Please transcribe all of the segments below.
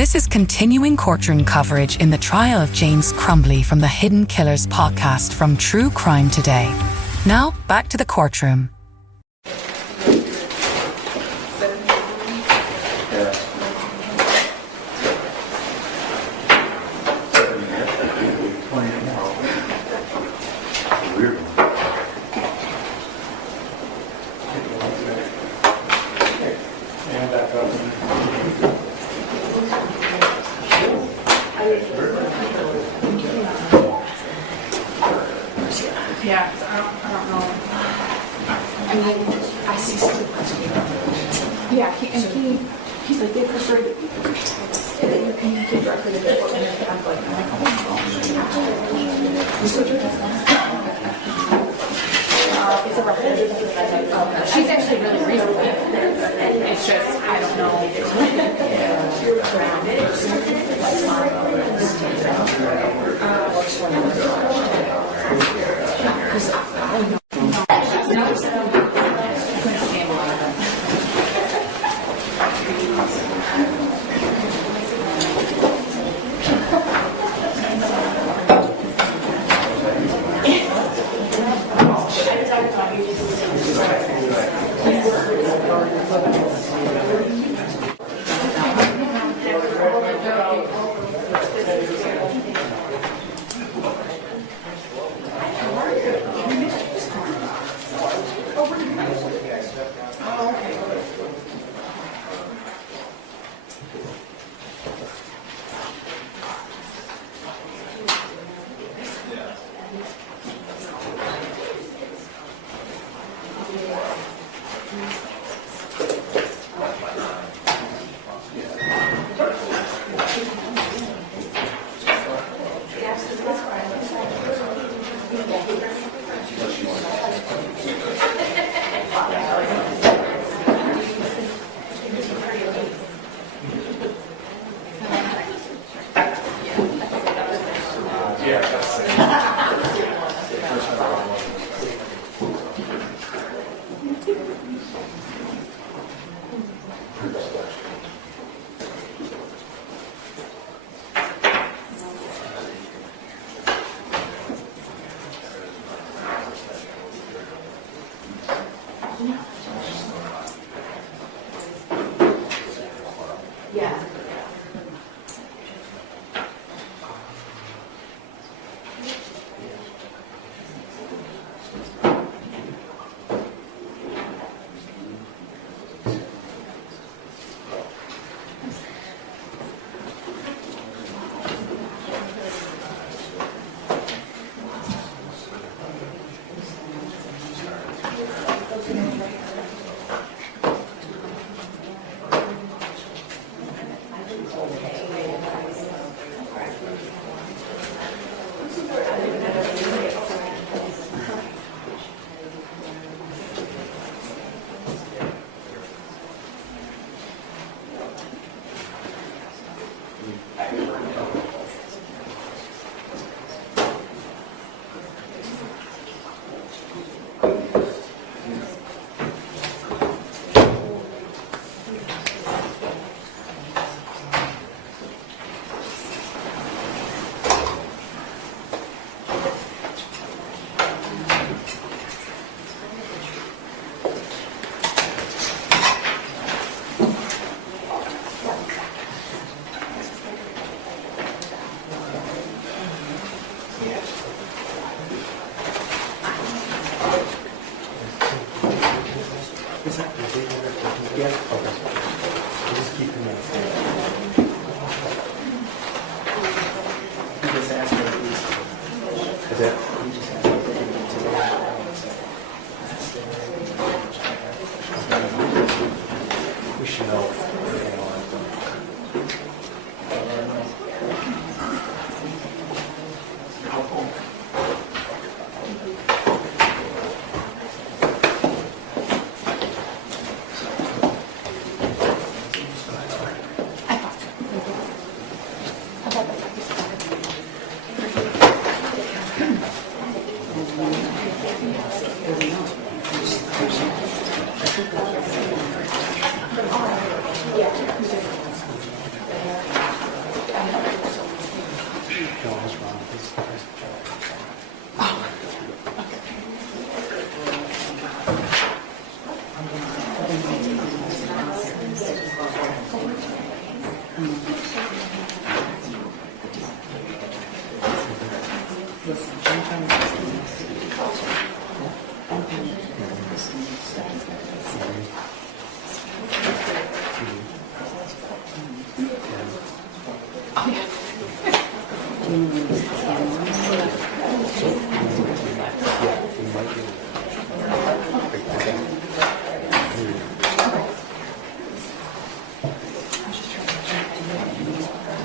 This is continuing courtroom coverage in the trial of James Crumbley from the Hidden Killers podcast from True Crime Today. Now, back to the courtroom. Yeah, I don't know. I mean, I see something. Yeah, he's like, they prefer that you communicate directly with the court. I'm like, oh it's a representative. She's actually really reasonable. It's just, I don't know.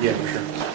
Yeah, for sure.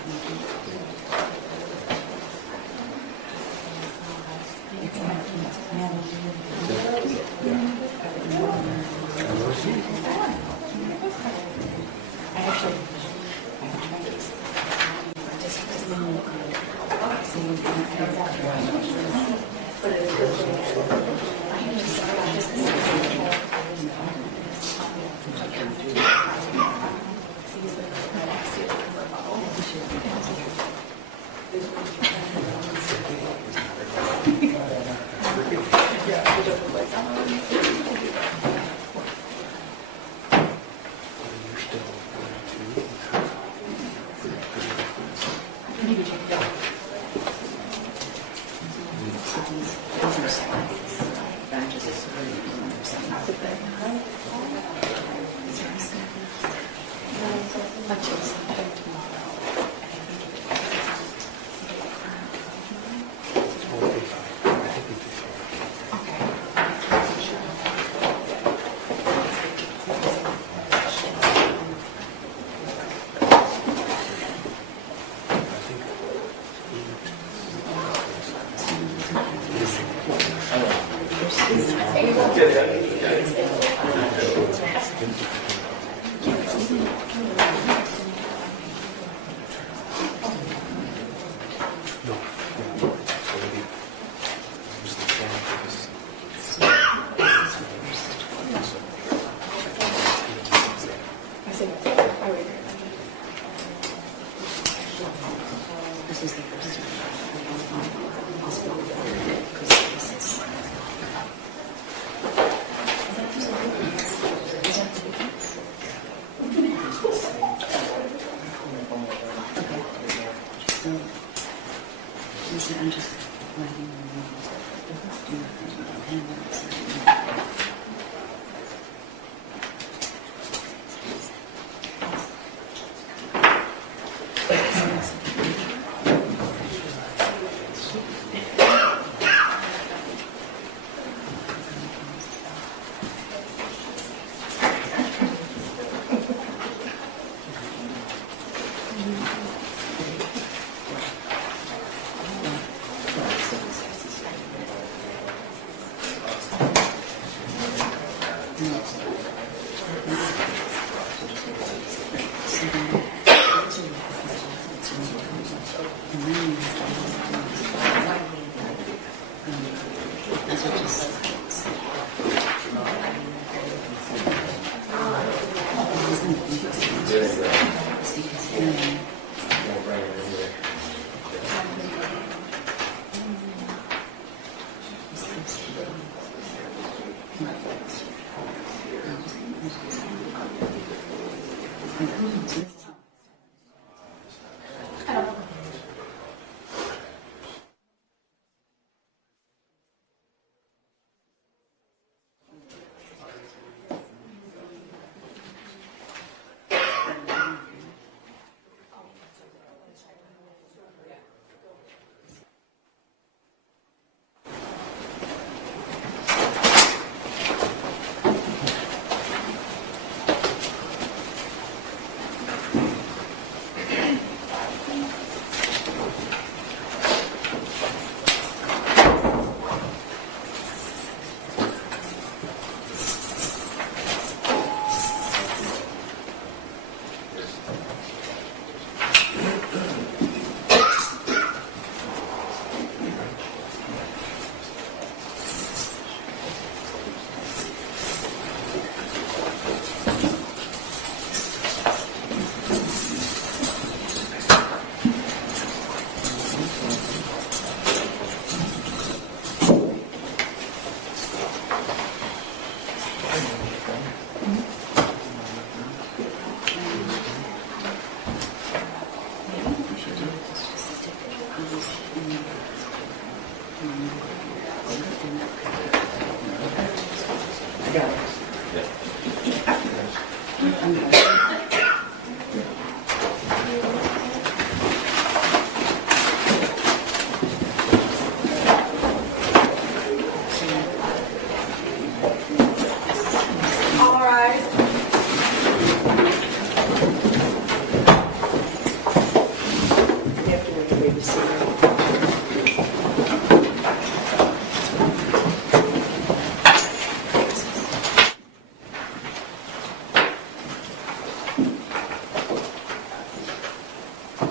Your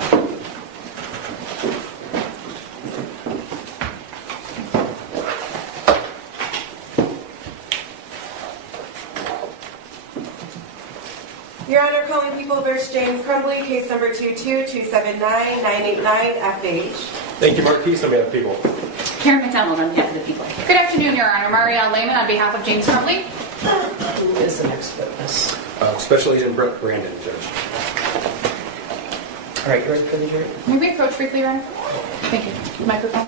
Honor, calling People v. James Crumbley, case number 22279-989-FH. Thank you, Marc. Keast on behalf of people. Karen McDonald on behalf of the people. Good afternoon, Your Honor. Mariell Lehman on behalf of James Crumbley. Who is the next witness? Special Agent Brett Brandon, Judge. All right, you ready for the jury? May we approach briefly, Your Honor? Thank you. Microphone.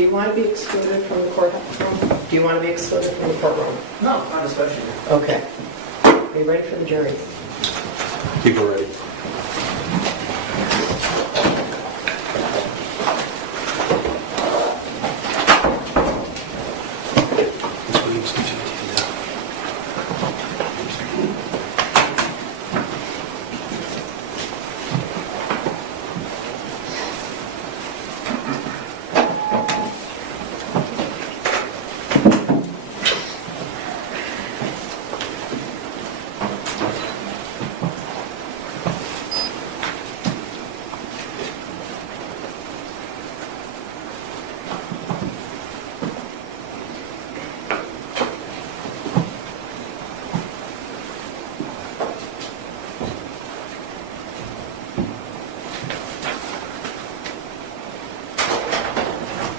Do you want to be excluded from the courtroom? Do you want to be excluded from the courtroom? No, not especially. Okay. Are you ready for the jury? People ready.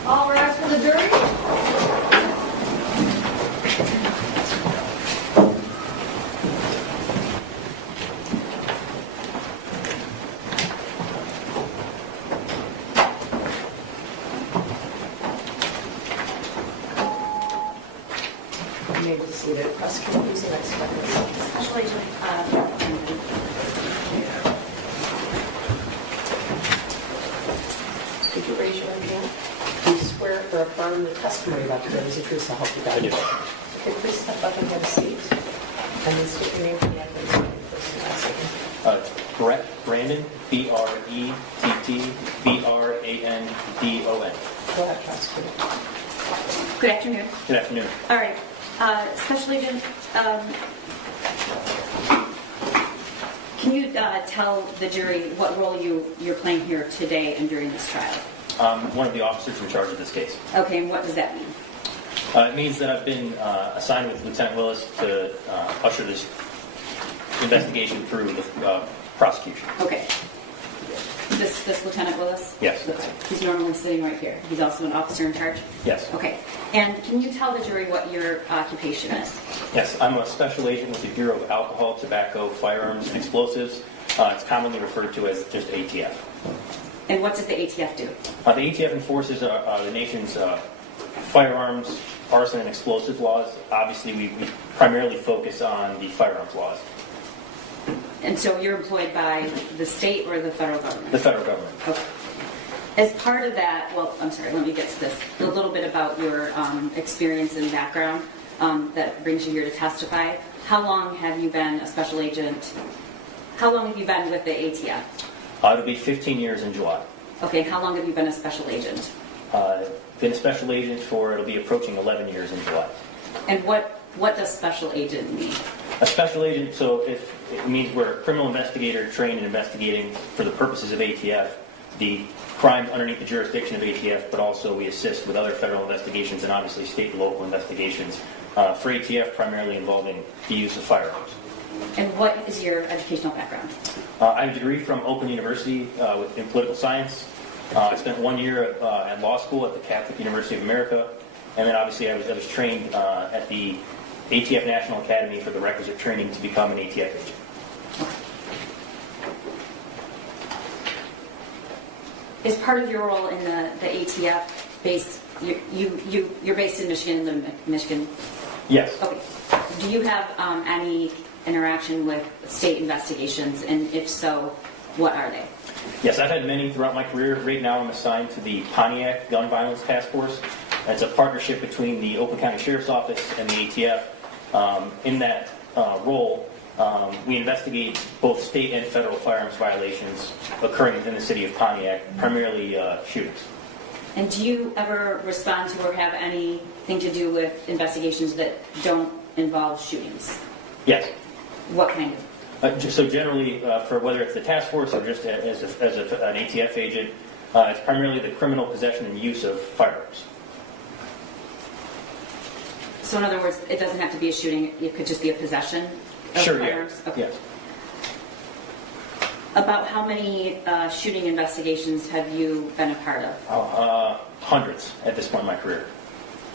All rise for the jury. You may be seated. Prosecutor, who's the next witness? Special Agent, Could you raise your right hand? Do you swear or affirm the testimony about the is the truth to help you God? I do. Okay, please step up and have a seat. And then state your name for the evidence and your first and last name. Brett Brandon, Brettbrandon. Go ahead, prosecutor. good afternoon. Good afternoon. All right, Special Agent, can you tell the jury what role you're playing here today and during this trial? One of the officers in charge of this case. Okay, and what does that mean? It means that I've been assigned with Lieutenant Willis to usher this investigation through the prosecution. Okay. This Lieutenant Willis? Yes. Okay. He's normally sitting right here. He's also an officer in charge? Yes. Okay. And can you tell the jury what your occupation is? Yes, I'm a special agent with the Bureau of Alcohol, Tobacco, Firearms, and Explosives. It's commonly referred to as just ATF. And what does the ATF do? The ATF enforces the nation's firearms, arson, and explosive laws. Obviously, we primarily focus on the firearms laws. And so you're employed by the state or the federal government? The federal government. Okay. As part of that, well, I'm sorry, let me get to this. A little bit about your experience and background that brings you here to testify. How long have you been a special agent? How long have you been with the ATF? It'll be 15 years in July. Okay, and how long have you been a special agent? Been a special agent for, it'll be approaching 11 years in July. And what does special agent mean? A special agent, so if it means we're a criminal investigator trained in investigating for the purposes of ATF, the crimes underneath the jurisdiction of ATF, but also we assist with other federal investigations and obviously state and local investigations for ATF, primarily involving the use of firearms. And what is your educational background? I have a degree from Oakland University in political science. I spent 1 year at law school at the Catholic University of America, and then obviously I was trained at the ATF National Academy for the requisite training to become an ATF agent. Is part of your role in the ATF based? You're based in Michigan, Michigan. Yes. Okay. Do you have any interaction with state investigations, and if so, what are they? Yes, I've had many throughout my career. Right now I'm assigned to the Pontiac Gun Violence Task Force. It's a partnership between the Oakland County Sheriff's Office and the ATF. In that role, we investigate both state and federal firearms violations occurring within the city of Pontiac, primarily shootings. And do you ever respond to or have anything to do with investigations that don't involve shootings? Yes. What kind of? So generally, for whether it's the task force or just as an ATF agent, it's primarily the criminal possession and use of firearms. So in other words, it doesn't have to be a shooting, it could just be a possession of Sure, firearms? yeah. Okay. Yes. About how many shooting investigations have you been a part of? Hundreds at this point in my career.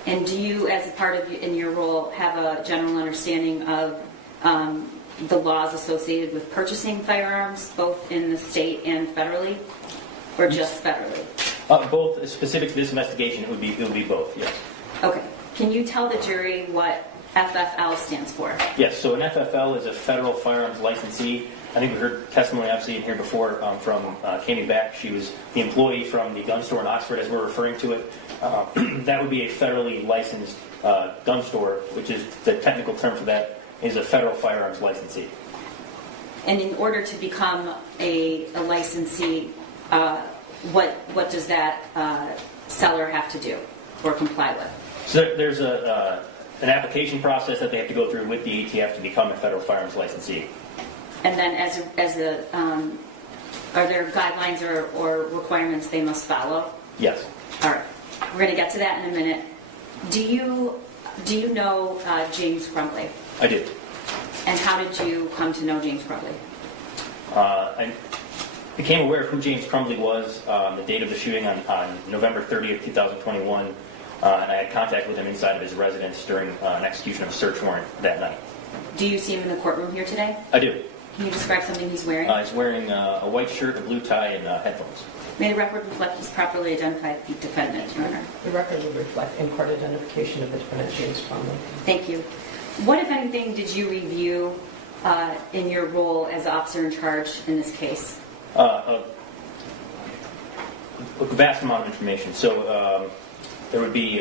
And do you, as a part of in your role, have a general understanding of the laws associated with purchasing firearms, both in the state and federally, or just federally? Both specific to this investigation, it would be both. Yes. Okay. Can you tell the jury what FFL stands for? Yes. So an FFL is a federal firearms licensee. I think we heard testimony obviously in here before from Kami Beck. She was the employee from the gun store in Oxford, as we're referring to it. That would be a federally licensed gun store, which is the technical term for that is a federal firearms licensee. And in order to become a licensee, what does that seller have to do or comply with? So there's an application process that they have to go through with the ATF to become a federal firearms licensee. And then are there guidelines or requirements they must follow? Yes. All right. We're going to get to that in a minute. Do you know James Crumbley? I do. And how did you come to know James Crumbley? I became aware of who James Crumbley was on the date of the shooting on November 30th, 2021, and I had contact with him inside of his residence during an execution of a search warrant that night. Do you see him in the courtroom here today? I do. Can you describe something he's wearing? He's wearing a white shirt, a blue tie, and headphones. May the record reflect he's properly identified the defendant, Your Honor? The record will reflect in-court identification of the defendant, James Crumbley. Thank you. What, if anything, did you review in your role as officer in charge in this case? A vast amount of information. So there would be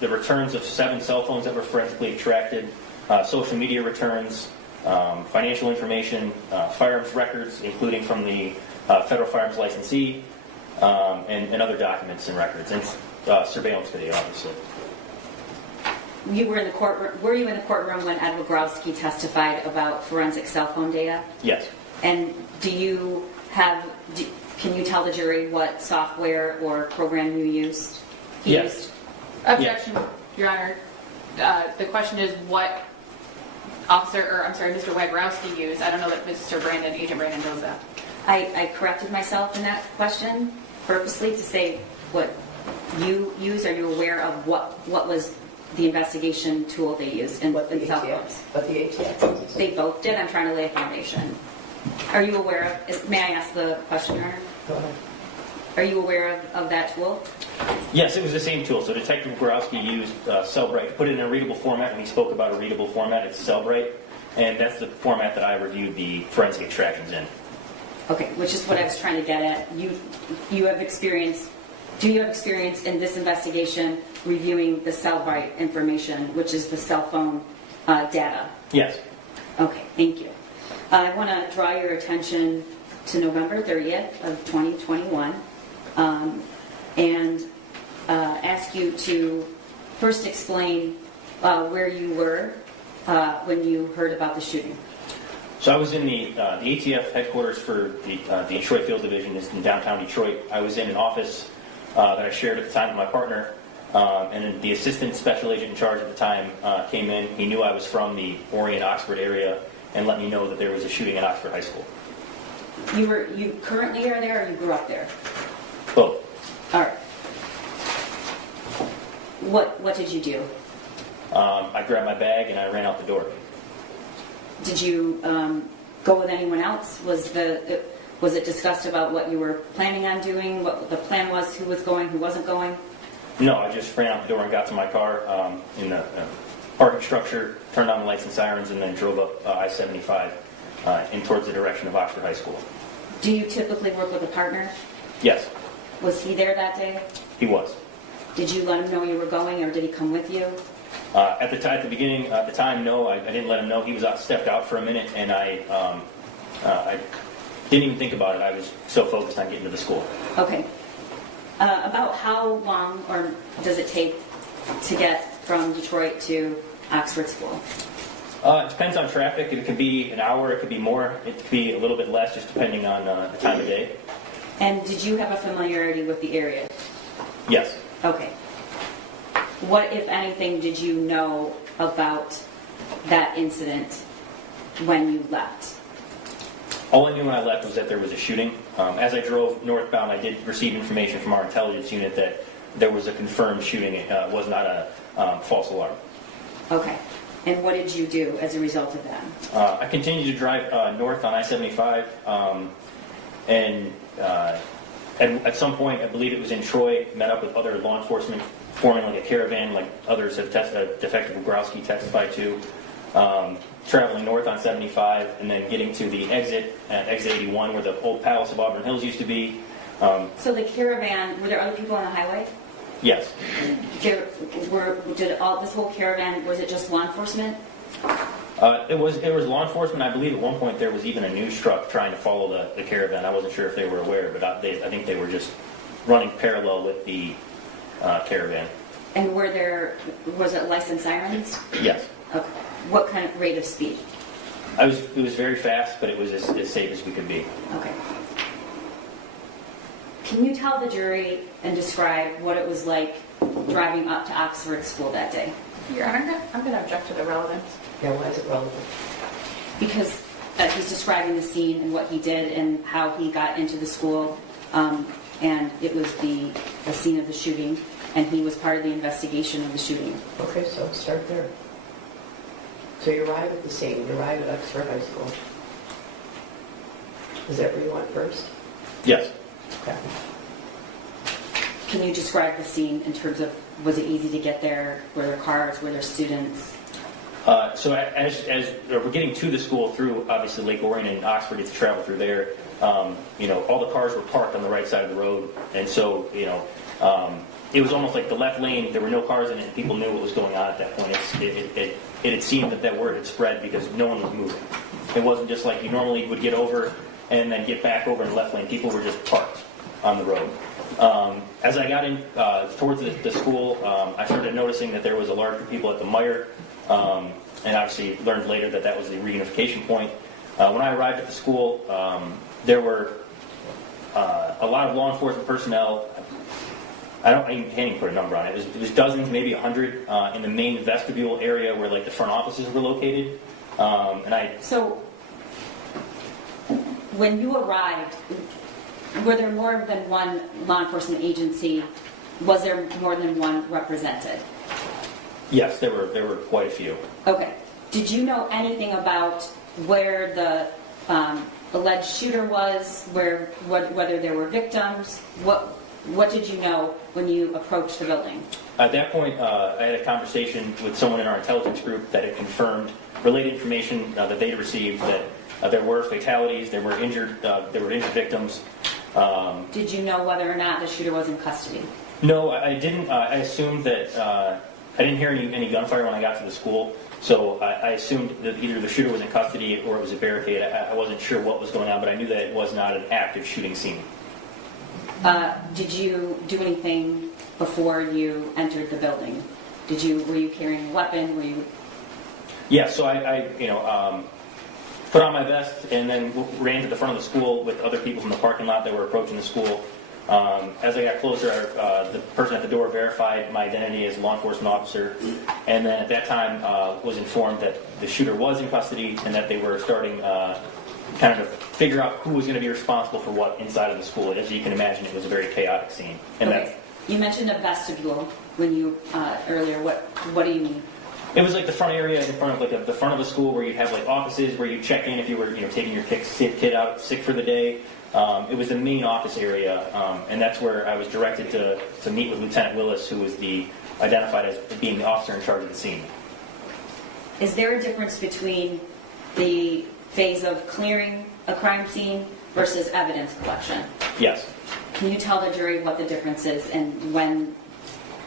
the returns of 7 cell phones that were forensically extracted, social media returns, financial information, firearms records, including from the federal firearms licensee, and other documents and records, and surveillance video, obviously. You were in the courtroom. Were you in the courtroom when Ed Wogrowski testified about forensic cell phone data? Yes. And can you tell the jury what software or program you used? Yes. Objection, yes. Your Honor. The question is what Mr. Wogrowski used. I don't know that Agent Brandon knows that. I corrected myself in that question purposely to say what you used. Are you aware of what was the investigation tool they used in cell phones? What the ATF. They both did. I'm trying to lay a foundation. Are you aware of? May I ask the question, Your Honor? Go ahead. Are you aware of that tool? Yes, it was the same tool. So Detective Wogrowski used Cellbrite to put it in a readable format. When he spoke about a readable format, it's Cellbrite, and that's the format that I reviewed the forensic extractions in. Okay, which is what I was trying to get at. You have experience. Do you have experience in this investigation reviewing the Cellbrite information, which is the cell phone data? Yes. Okay, thank you. I want to draw your attention to November 30th of 2021 and ask you to first explain where you were when you heard about the shooting. So I was in the ATF headquarters for the Detroit Field Division is in downtown Detroit. I was in an office that I shared at the time with my partner, and the assistant special agent in charge at the time came in. He knew I was from the Orient-Oxford area and let me know that there was a shooting at Oxford High School. You currently are there, or you grew up there? Both. All right. What did you do? I grabbed my bag and I ran out the door. Did you go with anyone else? Was it discussed about what you were planning on doing? What the plan was? Who was going? Who wasn't going? No, I just ran out the door and got to my car in the parking structure, turned on the lights and sirens, and then drove up I-75 in towards the direction of Oxford High School. Do you typically work with a partner? Yes. Was he there that day? He was. Did you let him know you were going, or did he come with you? At the beginning, at the time, no, I didn't let him know. He was stepped out for a minute, and I didn't even think about it. I was so focused on getting to the school. Okay. About how long or does it take to get from Detroit to Oxford School? It depends on traffic. It could be an hour. It could be more. It could be a little bit less, just depending on the time of day. And did you have a familiarity with the area? Yes. Okay. What, if anything, did you know about that incident when you left? All I knew when I left was that there was a shooting. As I drove northbound, I did receive information from our intelligence unit that there was a confirmed shooting. It was not a false alarm. Okay. And what did you do as a result of that? I continued to drive north on I-75, and at some point, I believe it was in Troy, met up with other law enforcement, forming like a caravan, like others have Detective Growski testified to, traveling north on 75, and then getting to the exit at exit 81, where the old Palace of Auburn Hills used to be. So the caravan, were there other people on the highway? Yes. Did this whole caravan, was it just law enforcement? It was law enforcement. I believe at one point there was even a news truck trying to follow the caravan. I wasn't sure if they were aware, but I think they were just running parallel with the caravan. And was it licensed sirens? Yes. Okay. What kind of rate of speed? It was very fast, but it was as safe as we could be. Okay. Can you tell the jury and describe what it was like driving up to Oxford School that day? Your Honor, I'm going to object to the relevance. Yeah, why is it relevant? Because he's describing the scene and what he did and how he got into the school, and it was the scene of the shooting, and he was part of the investigation of the shooting. Okay, so start there. So you arrive at the scene, you arrive at Oxford High School. Is that where you went first? Yes. Okay. Can you describe the scene in terms of, was it easy to get there? Were there cars? Were there students? So as we're getting to the school through, obviously, Lake Orion and Oxford, it's travel through there, all the cars were parked on the right side of the road, and so, it was almost like the left lane, there were no cars in it, and people knew what was going on at that point. It had seemed that word had spread because no one was moving. It wasn't just like you normally would get over and then get back over in the left lane. People were just parked on the road. As I got in towards the school, I started noticing that there was a large group of people at the Myre, and obviously learned later that was the reunification point. When I arrived at the school, there were a lot of law enforcement personnel. I can't even put a number on it. It was dozens, maybe 100 in the main vestibule area where like the front offices were located. So when you arrived, were there more than one law enforcement agency? Was there more than one represented? Yes, there were quite a few. Okay. Did you know anything about where the alleged shooter was? Whether there were victims? What did you know when you approached the building? At that point, I had a conversation with someone in our intelligence group that had confirmed related information that they had received that there were fatalities, there were injured victims. Did you know whether or not the shooter was in custody? No, I didn't. I assumed that I didn't hear any gunfire when I got to the school, so I assumed that either the shooter was in custody or it was a barricade. I wasn't sure what was going on, but I knew that it was not an active shooting scene. Did you do anything before you entered the building? Were you carrying a weapon? Were you? Yeah, so I put on my vest and then ran to the front of the school with other people from the parking lot that were approaching the school. As I got closer, the person at the door verified my identity as a law enforcement officer, and then at that time was informed that the shooter was in custody and that they were starting kind of figure out who was going to be responsible for what inside of the school. As you can imagine, it was a very chaotic scene. And okay. You mentioned a vestibule when you earlier. What do you mean? It was like the front area in front of like the front of the school where you'd have like offices where you check in if you were taking your kid out sick for the day. It was the main office area, and that's where I was directed to meet with Lieutenant Willis, who was identified as being the officer in charge of the scene. Is there a difference between the phase of clearing a crime scene versus evidence collection? Yes. Can you tell the jury what the difference is and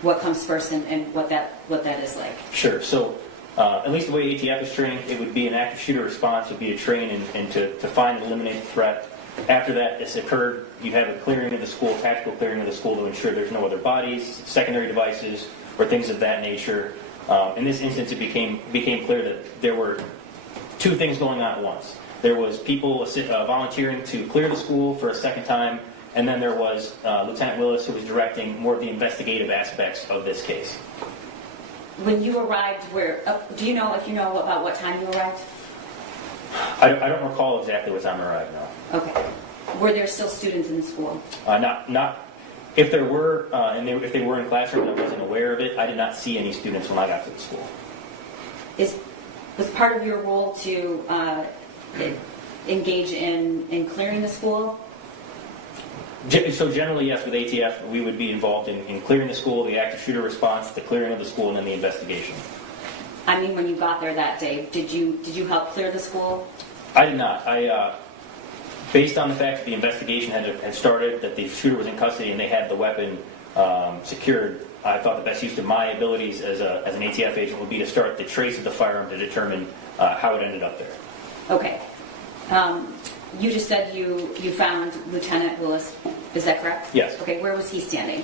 what comes first and what that is like? Sure. So, at least the way ATF is trained, it would be an active shooter response, would be a train and to find and eliminate the threat. After that has occurred, you have a clearing of the school, tactical clearing of the school to ensure there's no other bodies, secondary devices, or things of that nature. In this instance, it became clear that there were two things going on at once. There was people volunteering to clear the school for a second time, and then there was Lieutenant Willis, who was directing more of the investigative aspects of this case. When you arrived, do you know about what time you arrived? I don't recall exactly what time I arrived now. Okay. Were there still students in the school? Not. If there were, if they were in classrooms, I wasn't aware of it. I did not see any students when I got to the school. Was part of your role to engage in clearing the school? So generally, yes, with ATF, we would be involved in clearing the school, the active shooter response, the clearing of the school, and then the investigation. I mean, when you got there that day, did you help clear the school? I did not. Based on the fact that the investigation had started, that the shooter was in custody and they had the weapon secured, I thought the best use of my abilities as an ATF agent would be to start the trace of the firearm to determine how it ended up there. Okay. You just said you found Lieutenant Willis. Is that correct? Yes. Okay, where was he standing?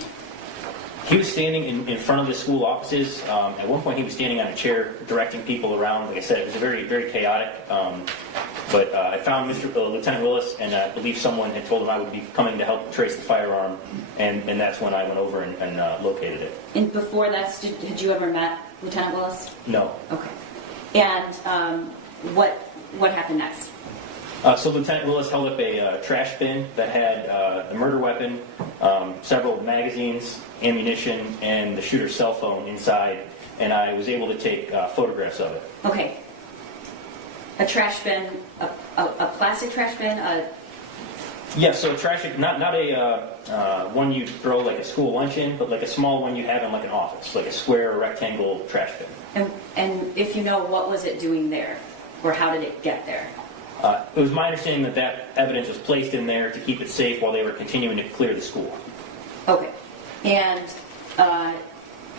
He was standing in front of the school offices. At one point, he was standing on a chair directing people around. Like I said, it was very, very chaotic. But I found Lieutenant Willis, and I believe someone had told him I would be coming to help trace the firearm, and that's when I went over and located it. And before that, had you ever met Lieutenant Willis? No. Okay. And what happened next? So Lieutenant Willis held up a trash bin that had the murder weapon, several magazines, ammunition, and the shooter's cell phone inside, and I was able to take photographs of it. Okay. A trash bin, a plastic trash bin? Yeah, so trash, not a one you throw like a school lunch in, but like a small one you have in like an office, like a square or rectangle trash bin. And if you know, what was it doing there? Or how did it get there? It was my understanding that evidence was placed in there to keep it safe while they were continuing to clear the school. Okay. And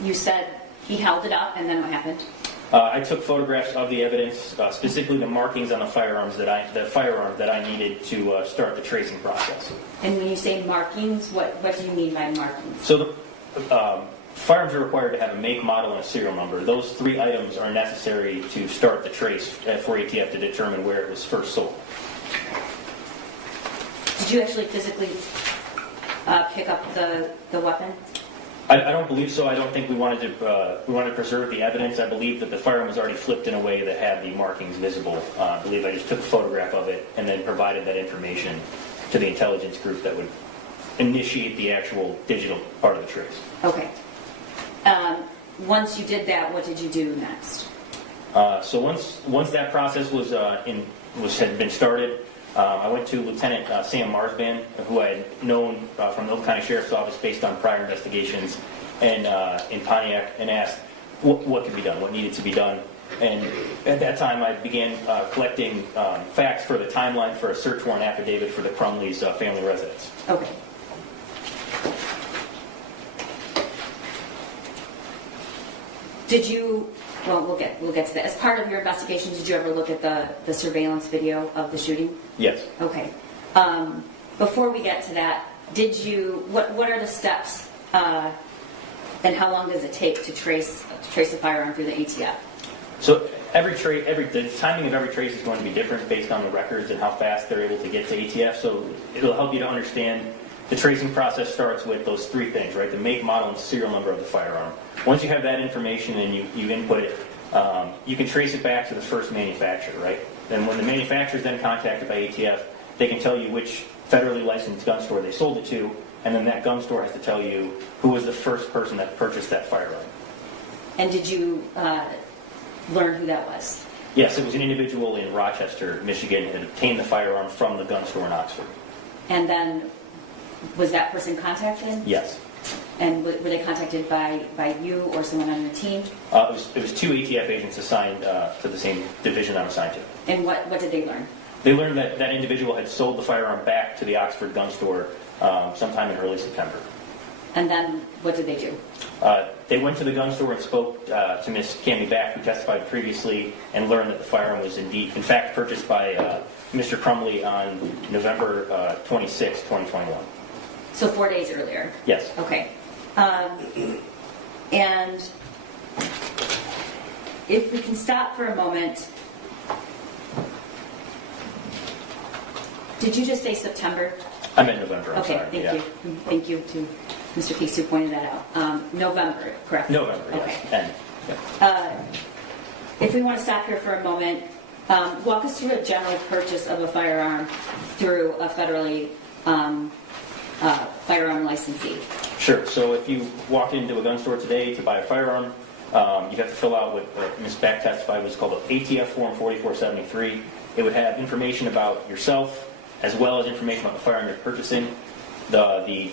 you said he held it up, and then what happened? I took photographs of the evidence, specifically the markings on the firearm that I needed to start the tracing process. And when you say markings, what do you mean by markings? So the firearms are required to have a make, model, and a serial number. Those three items are necessary to start the trace for ATF to determine where it was first sold. Did you actually physically pick up the weapon? I don't believe so. I don't think we wanted to preserve the evidence. I believe that the firearm was already flipped in a way that had the markings visible. I believe I just took a photograph of it and then provided that information to the intelligence group that would initiate the actual digital part of the trace. Okay. Once you did that, what did you do next? So once that process had been started, I went to Lieutenant Sam Marsban, who I had known from the Oakland County Sheriff's Office based on prior investigations, and in Pontiac, and asked what could be done, what needed to be done. And at that time, I began collecting facts for the timeline for a search warrant affidavit for the Crumbley's family residence. Okay. Did you? Well, we'll get to that. As part of your investigation, did you ever look at the surveillance video of the shooting? Yes. Okay. Before we get to that, did you? What are the steps, and how long does it take to trace the firearm through the ATF? So the timing of every trace is going to be different based on the records and how fast they're able to get to ATF. So it'll help you to understand. The tracing process starts with those three things, right? The make, model, and serial number of the firearm. Once you have that information and you input it, you can trace it back to the first manufacturer, right? And when the manufacturer is then contacted by ATF, they can tell you which federally licensed gun store they sold it to, and then that gun store has to tell you who was the first person that purchased that firearm. And did you learn who that was? Yes, it was an individual in Rochester, Michigan, who had obtained the firearm from the gun store in Oxford. And then, was that person contacted? Yes. And were they contacted by you or someone on your team? It was two ATF agents assigned to the same division I'm assigned to. And what did they learn? They learned that that individual had sold the firearm back to the Oxford gun store sometime in early September. And then what did they do? They went to the gun store and spoke to Miss Cammie Back, who testified previously, and learned that the firearm was in fact, purchased by Mr. Crumbley on November 26, 2021. So 4 days earlier? Yes. Okay. And if we can stop for a moment, did you just say September? I meant November, I'm okay, sorry. thank you. Thank you to Mr. Keast who pointed that out. November, correct? November, okay. Yes. And, if we want to stop here for a moment, walk us through a general purchase of a firearm through a federally firearm licensee. Sure. So if you walked into a gun store today to buy a firearm, you'd have to fill out what Ms. Back testified was called an ATF Form 4473. It would have information about yourself, as well as information about the firearm you're purchasing. The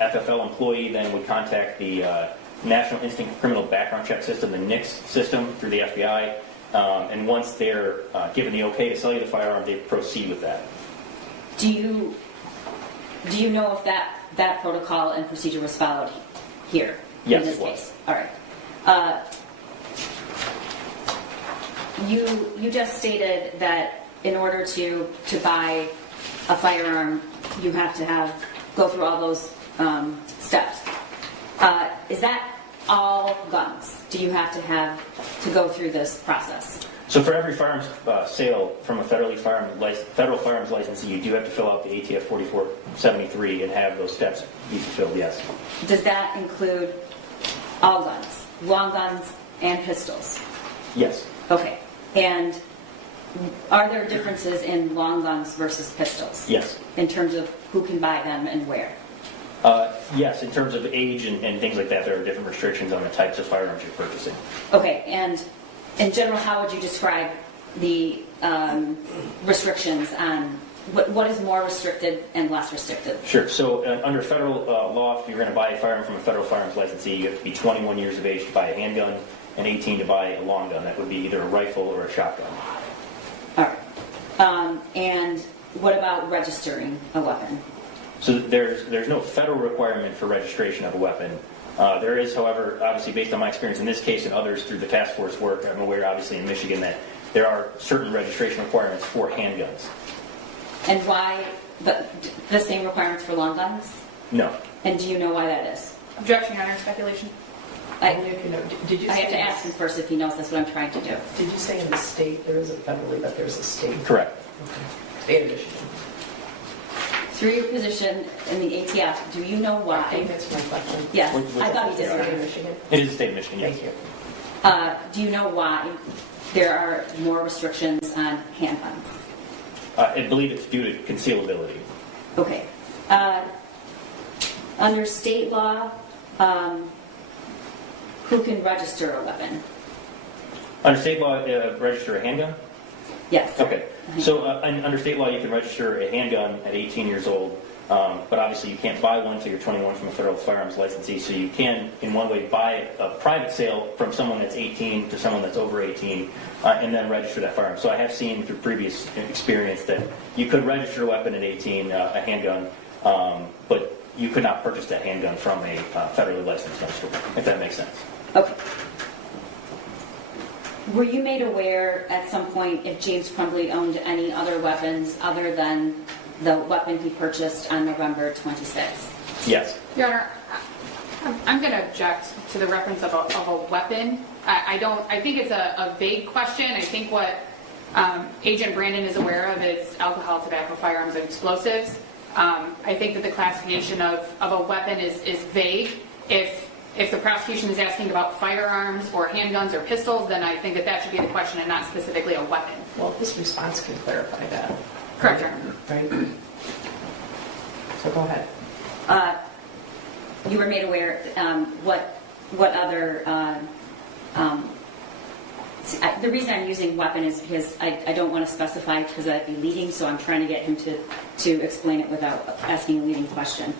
FFL employee then would contact the National Instant Criminal Background Check System, the NICS system, through the FBI. And once they're given the okay to sell you the firearm, they proceed with that. Do you know if that protocol and procedure was followed here? Yes, in this it was. case? All right. You just stated that in order to buy a firearm, you have to go through all those steps. Is that all guns? Do you have to go through this process? So for every firearms sale from a federal firearms licensee, you do have to fill out the ATF 4473 and have those steps be fulfilled, yes. Does that include all guns, long guns and pistols? Yes. Okay. And are there differences in long guns versus pistols? Yes. In terms of who can buy them and where? Yes, in terms of age and things like that, there are different restrictions on the types of firearms you're purchasing. Okay, and in general, how would you describe the restrictions on what is more restricted and less restricted? Sure. So under federal law, if you're going to buy a firearm from a federal firearms licensee, you have to be 21 years of age to buy a handgun and 18 to buy a long gun. That would be either a rifle or a shotgun. All right. And what about registering a weapon? So there's no federal requirement for registration of a weapon. There is, however, obviously based on my experience in this case and others through the task force work, I'm aware obviously in Michigan that there are certain registration requirements for handguns. And why the same requirements for long guns? No. And do you know why that is? Objection, Your Honor. Speculation. Only if you know. Did you I say have to ask him first if he knows that's what I'm trying to do. Did you say in the state there is a federally, but there's a state? Correct. Okay. State of Michigan. Through your position in the ATF, do you know I why? think that's my question. Yes, Which- I thought he did. State of already. Michigan? It is the state of Michigan, yes. Thank you. Do you know why there are more restrictions on handguns? I believe it's due to concealability. Okay. Under state law, who can register a weapon? Under state law, register a handgun? Yes. Okay. So under state law, you can register a handgun at 18 years old, but obviously you can't buy one until you're 21 from a federal firearms licensee. So you can, in one way, buy a private sale from someone that's 18 to someone that's over 18, and then register that firearm. So I have seen through previous experience that you could register a weapon at 18, a handgun, but you could not purchase that handgun from a federally licensed gun store, if that makes sense. Okay. Were you made aware at some point if James Crumbley owned any other weapons other than the weapon he purchased on November 26th? Yes. Your Honor, I'm going to object to the reference of a weapon. I think it's a vague question. I think what Agent Brandon is aware of is alcohol, tobacco, firearms, and explosives. I think that the classification of a weapon is vague. If the prosecution is asking about firearms or handguns or pistols, then I think that should be the question and not specifically a weapon. Well, this response can clarify that. Correct, Your Honor. Right? So go ahead. You were made aware what other... the reason I'm using weapon is because I don't want to specify because that'd be leading, so I'm trying to get him to explain it without asking a leading question.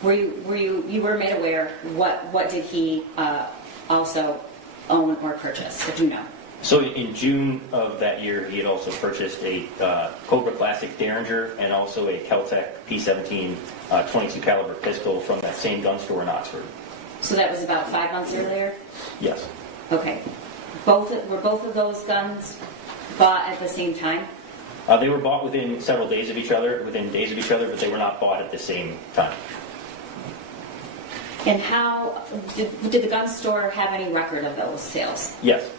You were made aware, what did he also own or purchase, if you know? So in June of that year, he had also purchased a Cobra Classic Derringer and also a Kel-Tec P17 .22 caliber pistol from that same gun store in Oxford. So that was about 5 months earlier? Yes. Okay. Were both of those guns bought at the same time? They were bought within several days of each other, but they were not bought at the same time. And how did the gun store have any record of those sales? Yes.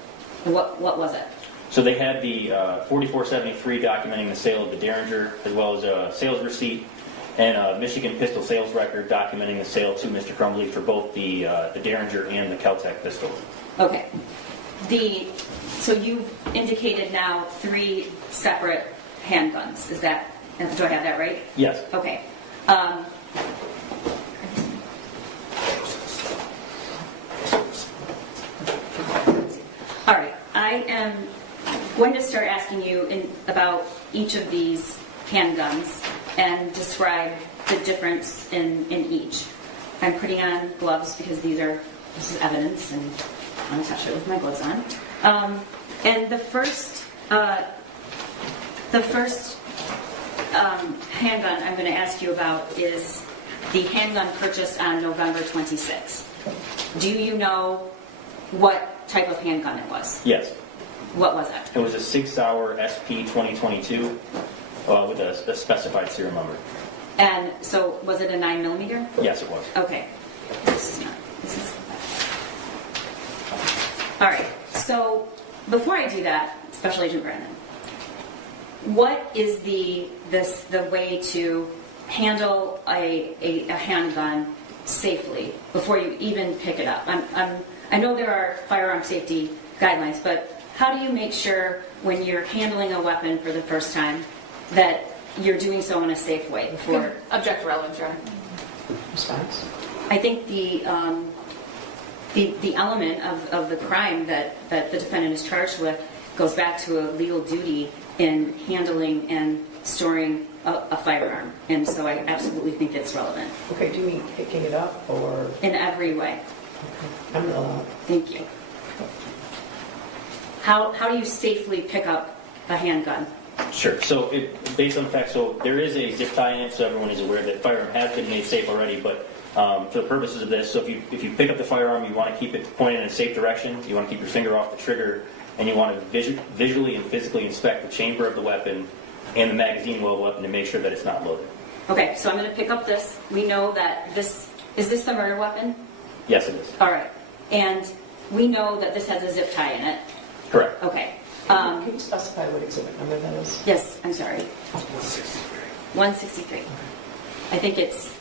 And what was it? So they had the 4473 documenting the sale of the Derringer, as well as a sales receipt, and a Michigan pistol sales record documenting the sale to Mr. Crumbley for both the Derringer and the Kel-Tec pistol. Okay. So you've indicated now 3 separate handguns. Do I have that right? Yes. Okay. All right. I am going to start asking you about each of these handguns and describe the difference in each. I'm putting on gloves because this is evidence, and I want to touch it with my gloves on. And the first handgun I'm going to ask you about is the handgun purchased on November 26th. Do you know what type of handgun it was? Yes. What was it? It was a 6 Sauer SP 2022 with a specified serial number. And so, was it a 9mm? Yes, it was. Okay. This is all right. So, before I do that, Special Agent Brandon, what is the way to handle a handgun safely before you even pick it up? I know there are firearm safety guidelines, but how do you make sure when you're handling a weapon for the first time that you're doing so in a safe way before? Object relevance, Your Honor. Response? I think the element of the crime that the defendant is charged with goes back to a legal duty in handling and storing a firearm, and so I absolutely think it's relevant. Okay, do you mean picking it up or? In every way. Okay. I'm not allowed. Thank you. How do you safely pick up a handgun? Sure. So, based on the fact, so there is a zip tie in it, so everyone is aware that firearm has been made safe already. But for the purposes of this, so if you pick up the firearm, you want to keep it pointed in a safe direction. You want to keep your finger off the trigger, and you want to visually and physically inspect the chamber of the weapon and the magazine well of the weapon to make sure that it's not loaded. Okay, so I'm going to pick up this. We know that is this the murder weapon? Yes, it is. All right, and we know that this has a zip tie in it. Correct. Okay. Can you specify what exhibit number that is? Yes, I'm sorry. 163. I think it's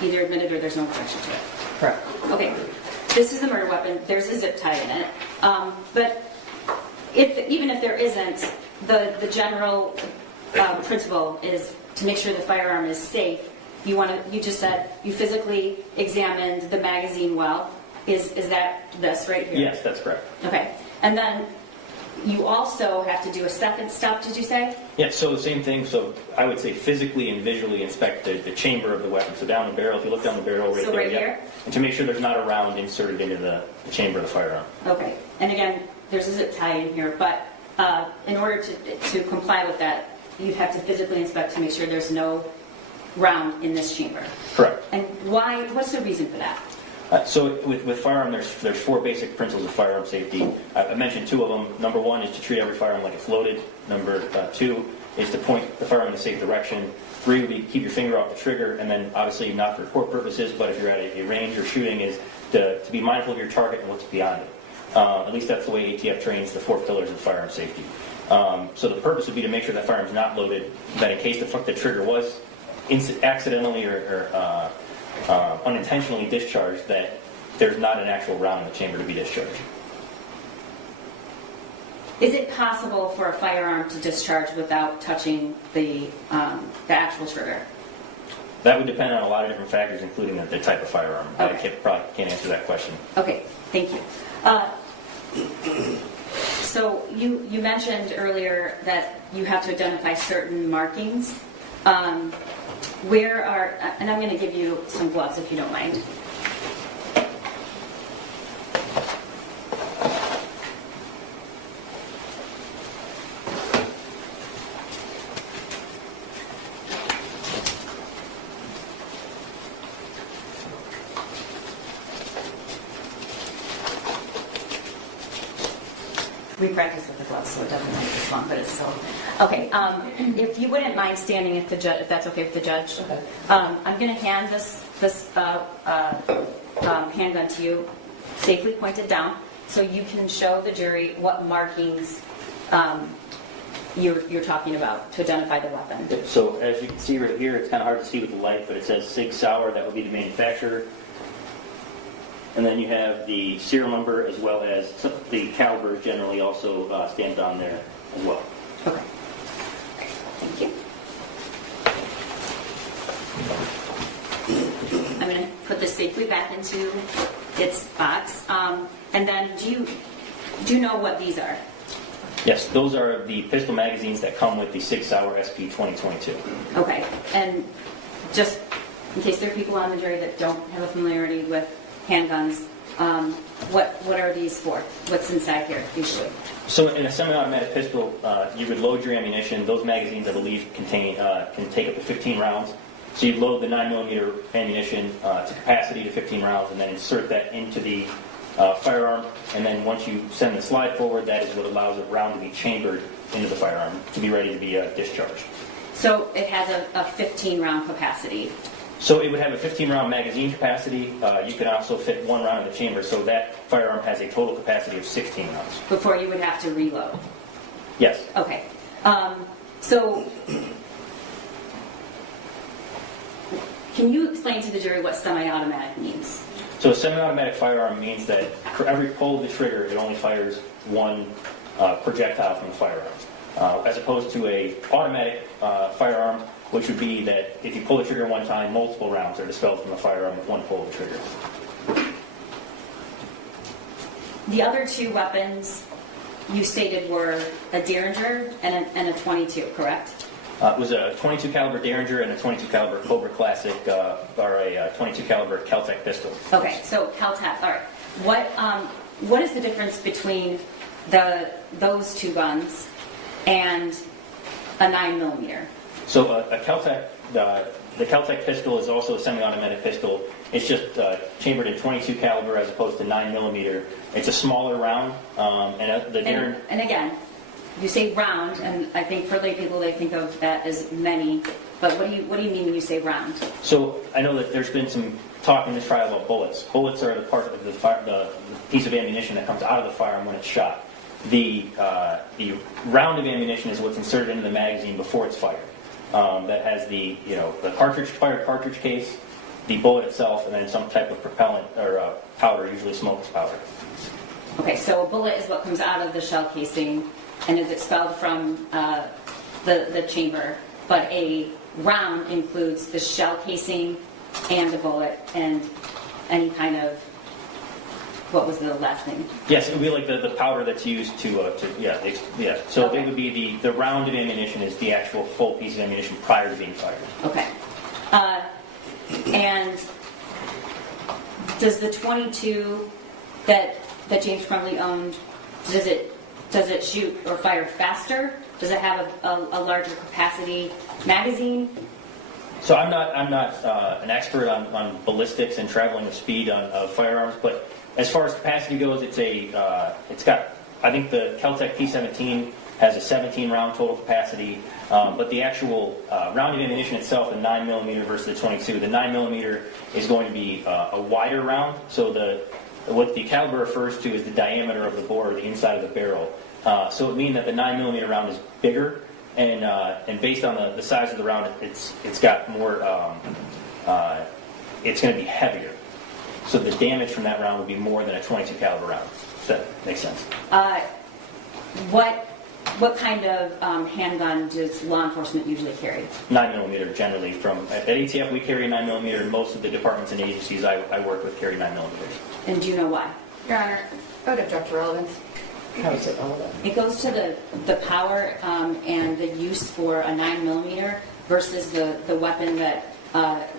either admitted or there's no objection to it. Correct. Okay, this is the murder weapon. There's a zip tie in it. But even if there isn't, the general principle is to make sure the firearm is safe. You just said you physically examined the magazine well. Is that this right here? Yes, that's correct. Okay, and then you also have to do a second step, did you say? Yeah, so the same thing. So I would say physically and visually inspect the chamber of the weapon. So down the barrel, if you look down the barrel right So there. right here? And to make sure there's not a round inserted into the chamber of the firearm. Okay, and again, there's a zip tie in here, but in order to comply with that, you have to physically inspect to make sure there's no round in this chamber. Correct. And why? What's the reason for that? So with firearm, there's 4 basic principles of firearm safety. I mentioned 2 of them. Number 1 is to treat every firearm like it's loaded. Number 2 is to point the firearm in a safe direction. 3 would be keep your finger off the trigger, and then obviously not for court purposes, but if you're at a range or shooting, is to be mindful of your target and what's beyond it. At least that's the way ATF trains the 4 pillars of firearm safety. So the purpose would be to make sure that firearm's not loaded, that in case the trigger was accidentally or unintentionally discharged, that there's not an actual round in the chamber to be discharged. Is it possible for a firearm to discharge without touching the actual trigger? That would depend on a lot of different factors, including the type of firearm. Okay. I probably can't answer that question. Okay, thank you. So you mentioned earlier that you have to identify certain markings. Where are, and I'm going to give you some gloves if you don't mind. We practice with the gloves, so it doesn't take this long, but it's still okay. If you wouldn't mind standing, if that's okay with the judge, Okay. I'm going to hand this handgun to you, safely pointed down, so you can show the jury what markings you're talking about to identify the weapon. So as you can see right here, it's kind of hard to see with the light, but it says Sig Sauer. That would be the manufacturer. And then you have the serial number as well as the caliber generally also stamped on there as well. Okay. Thank you. I'm going to put this safely back into its box. And then do you know what these are? Yes, those are the pistol magazines that come with the 6 Sauer SP 2022. Okay. And just in case there are people on the jury that don't have a familiarity with handguns, what are these for? What's inside here usually? So in a semi-automatic pistol, you would load your ammunition. Those magazines, I believe, can take up to 15 rounds. So you'd load the 9mm ammunition to capacity to 15 rounds, and then insert that into the firearm. And then once you send the slide forward, that is what allows a round to be chambered into the firearm to be ready to be discharged. So it has a 15-round capacity. So it would have a 15-round magazine capacity. You can also fit 1 round in the chamber, so that firearm has a total capacity of 16 rounds. Before you would have to reload? Yes. Okay. So can you explain to the jury what semi-automatic means? So a semi-automatic firearm means that for every pull of the trigger, it only fires 1 projectile from the firearm, as opposed to a automatic firearm, which would be that if you pull the trigger 1 time, multiple rounds are dispelled from the firearm with 1 pull of the trigger. The other 2 weapons you stated were a Derringer and a .22, correct? It was a .22 caliber Derringer and a .22 caliber Cobra Classic, or a .22 caliber Kel-Tec pistol. Okay, so Kel-Tec. All right. What is the difference between those 2 guns and a 9mm? So a Kel-Tec, the Kel-Tec pistol is also a semi-automatic pistol. It's just chambered in .22 caliber as opposed to 9mm. It's a smaller round, And again, you say round, and I think for lay people they think of that as many. But what do you mean when you say round? So I know that there's been some talk in this trial about bullets. Bullets are the part of the piece of ammunition that comes out of the firearm when it's shot. The round of ammunition is what's inserted into the magazine before it's fired. That has the fired cartridge case, the bullet itself, and then some type of propellant or powder, usually smokeless powder. Okay, so a bullet is what comes out of the shell casing and is expelled from the chamber, but a round includes the shell casing and the bullet and any kind of, what was the last thing? Yes, it would be like the powder that's used to yeah. So Okay. it would be the round of ammunition is the actual full piece of ammunition prior to being fired. Okay. And does the .22 that James Crumbley owned, does it shoot or fire faster? Does it have a larger capacity magazine? So I'm not an expert on ballistics and traveling with speed of firearms, but as far as capacity goes, it's got, I think the Kel-Tec P17 has a 17 round total capacity, but the actual round of ammunition itself, the 9mm versus the .22, the 9mm is going to be a wider round. So what the caliber refers to is the diameter of the bore, the inside of the barrel. So it would mean that the 9mm round is bigger, and based on the size of the round, it's got more. It's going to be heavier. So the damage from that round would be more than a .22 caliber round. If that makes sense. What kind of handgun does law enforcement usually carry? 9mm generally. At ATF we carry 9mm, and most of the departments and agencies I work with carry 9mm. And do you know why? Your Honor, I would object to relevance. How is it all that? It goes to the power and the use for a 9mm versus the weapon that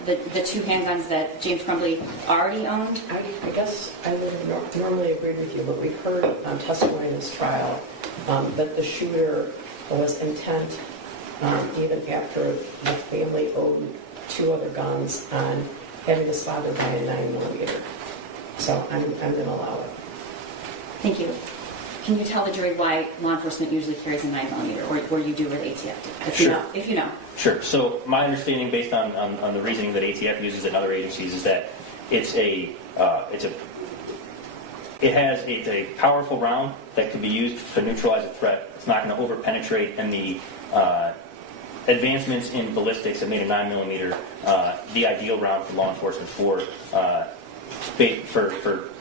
the 2 handguns that James Crumbley already owned. I guess I would have normally agreed with you, but we've heard on testimony in this trial that the shooter was intent, even after the family owed 2 other guns, on having this fathered by a 9mm. So I'm going to allow it. Thank you. Can you tell the jury why law enforcement usually carries a 9mm, or you do with ATF? If you know. Sure. So my understanding, based on the reasoning that ATF uses and other agencies, is that it's a powerful round that can be used to neutralize a threat. It's not going to over-penetrate, and the advancements in ballistics have made a 9mm the ideal round for law enforcement for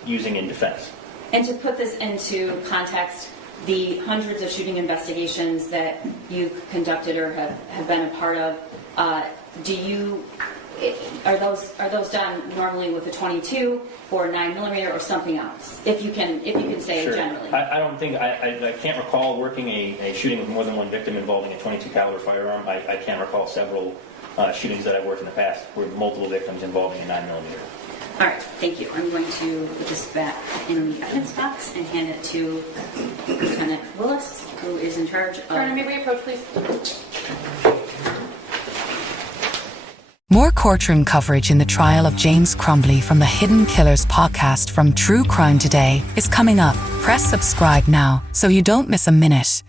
using in defense. And to put this into context, the hundreds of shooting investigations that you've conducted or have been a part of, are those done normally with a 22 or 9mm or something else? If you can say Sure. generally. I don't think, I can't recall working a shooting with more than one victim involving a 22 caliber firearm. I can't recall several shootings that I've worked in the past with multiple victims involving a 9mm. All right, thank you. I'm going to put this back in the evidence box and hand it to Lieutenant Willis, who is in charge of... Karen, may we approach, please? More courtroom coverage in the trial of James Crumbley from the Hidden Killers podcast from True Crime Today is coming up. Press subscribe now so you don't miss a minute.